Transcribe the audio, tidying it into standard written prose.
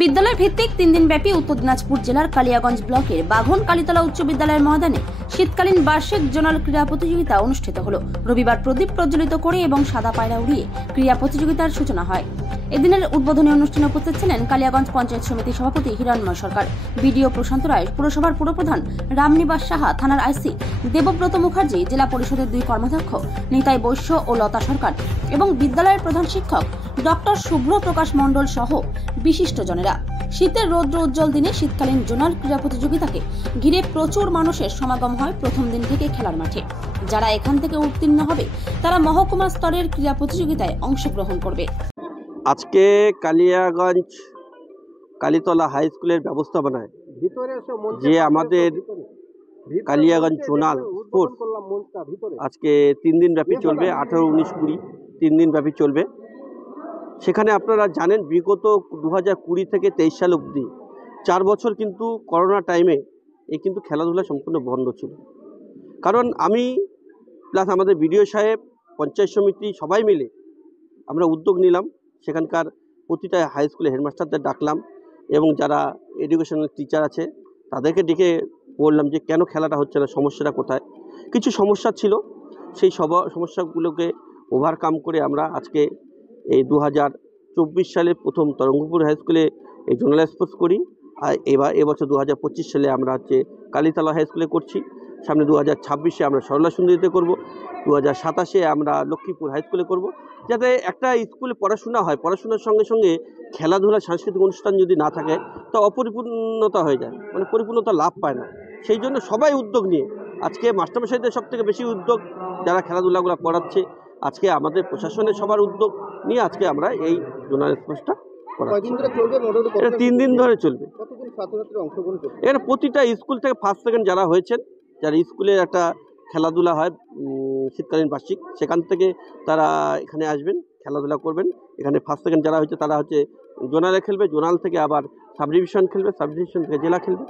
বিদ্যালয় ভিত্তিক 3 দিন ব্যাপী উত্তর দিনাজপুর জেলার কালিয়াগঞ্জ ব্লকের বাঘন কালীতলা উচ্চ বিদ্যালয়ের ময়দানে শীতকালীন বার্ষিক জোনাল ক্রীড়া প্রতিযোগিতা অনুষ্ঠিত হলো। রবিবার প্রদীপ প্রজ্বলিত করে এবং সাদা পায়রা উড়িয়ে ক্রীড়া প্রতিযোগিতার সূচনা হয়। এদিনের উদ্বোধনী অনুষ্ঠানে উপস্থিত ছিলেন কালিয়াগঞ্জ পঞ্চায়েত সমিতির সভাপতি হিরণময় সরকার, বিডিও প্রশান্ত রায়, পুরসভার পুরপ্রধান রামনিবাস সাহা, থানার আইসি দেবব্রত মুখার্জি, জেলা পরিষদের 2 কর্মাধ্যক্ষ নিতাই বৈশ্য ও লতা সরকার এবং বিদ্যালয়ের প্রধান শিক্ষক ডক্টর শুভ্র প্রকাশ মণ্ডল সহ বিশিষ্টজনেরা। শীতের রৌদ্র উজ্জ্বল দিনে শীতকালীন জোনাল ক্রীড়া প্রতিযোগিতাকে ঘিরে প্রচুর মানুষের সমাগম হয় প্রথম দিন থেকে খেলার মাঠে। যারা এখান থেকে উত্তীর্ণ হবে তারা মহকুমা স্তরের ক্রীড়া প্রতিযোগিতায় অংশগ্রহণ করবে। আজকে কালিয়াগঞ্জ কালীতলা হাই স্কুলের ব্যবস্থাপনায় যে আমাদের কালিয়াগঞ্জ জোনাল স্পোর্টস আজকে 3 দিন ব্যাপী চলবে, 18, 19, 20 3 দিন ব্যাপী চলবে। সেখানে আপনারা জানেন বিগত 2020 থেকে 23 সাল অবধি 4 বছর কিন্তু করোনা টাইমে এই কিন্তু খেলাধুলা সম্পূর্ণ বন্ধ ছিল। কারণ আমি প্লাস আমাদের বিডিও সাহেব, পঞ্চায়েত সমিতি সবাই মিলে আমরা উদ্যোগ নিলাম। সেখানকার প্রতিটা হাই স্কুলে হেডমাস্টারদের ডাকলাম এবং যারা এডুকেশনাল টিচার আছে তাদেরকে ডেকে বললাম যে কেন খেলাটা হচ্ছে না, সমস্যাটা কোথায়। কিছু সমস্যা ছিল, সেই সমস্যাগুলোকে ওভারকাম করে আমরা আজকে এই 2024 সালে প্রথম তরঙ্গপুর হাই স্কুলে এই জোনাল স্পোর্টস করি। আর এবছর 2025 সালে আমরা হচ্ছে কালীতলা হাই স্কুলে করছি। সামনে 2026-এ আমরা সরলা সুন্দরীতে করব, 2027-এ আমরা লক্ষ্মীপুর হাই স্কুলে করব। যাতে একটা স্কুলে পড়াশোনা হয়, পড়াশোনার সঙ্গে সঙ্গে খেলাধুলা সাংস্কৃতিক অনুষ্ঠান যদি না থাকে তা অপরিপূর্ণতা হয়ে যায়, মানে পরিপূর্ণতা লাভ পায় না। সেই জন্য সবাই উদ্যোগ নিয়ে আজকে মাস্টারমশাইদের সবথেকে বেশি উদ্যোগ, যারা খেলাধুলাগুলো পড়াচ্ছে, আজকে আমাদের প্রশাসনের সবার উদ্যোগ নিয়ে আজকে আমরা এই জোনাল স্পোর্টসটা করাচ্ছি। এটা 3 দিন ধরে চলবে। এর প্রতিটা স্কুল থেকে 1st, 2nd যারা হয়েছেন, যারা স্কুলে একটা খেলাধুলা হয় শীতকালীন বার্ষিক, সেখান থেকে তারা এখানে আসবেন, খেলাধুলা করবেন। এখানে 1st, 2nd যারা হয়েছে তারা হচ্ছে জোনালে খেলবে, জোনাল থেকে আবার সাব ডিভিশন খেলবে, সাব ডিভিশন থেকে জেলা খেলবে।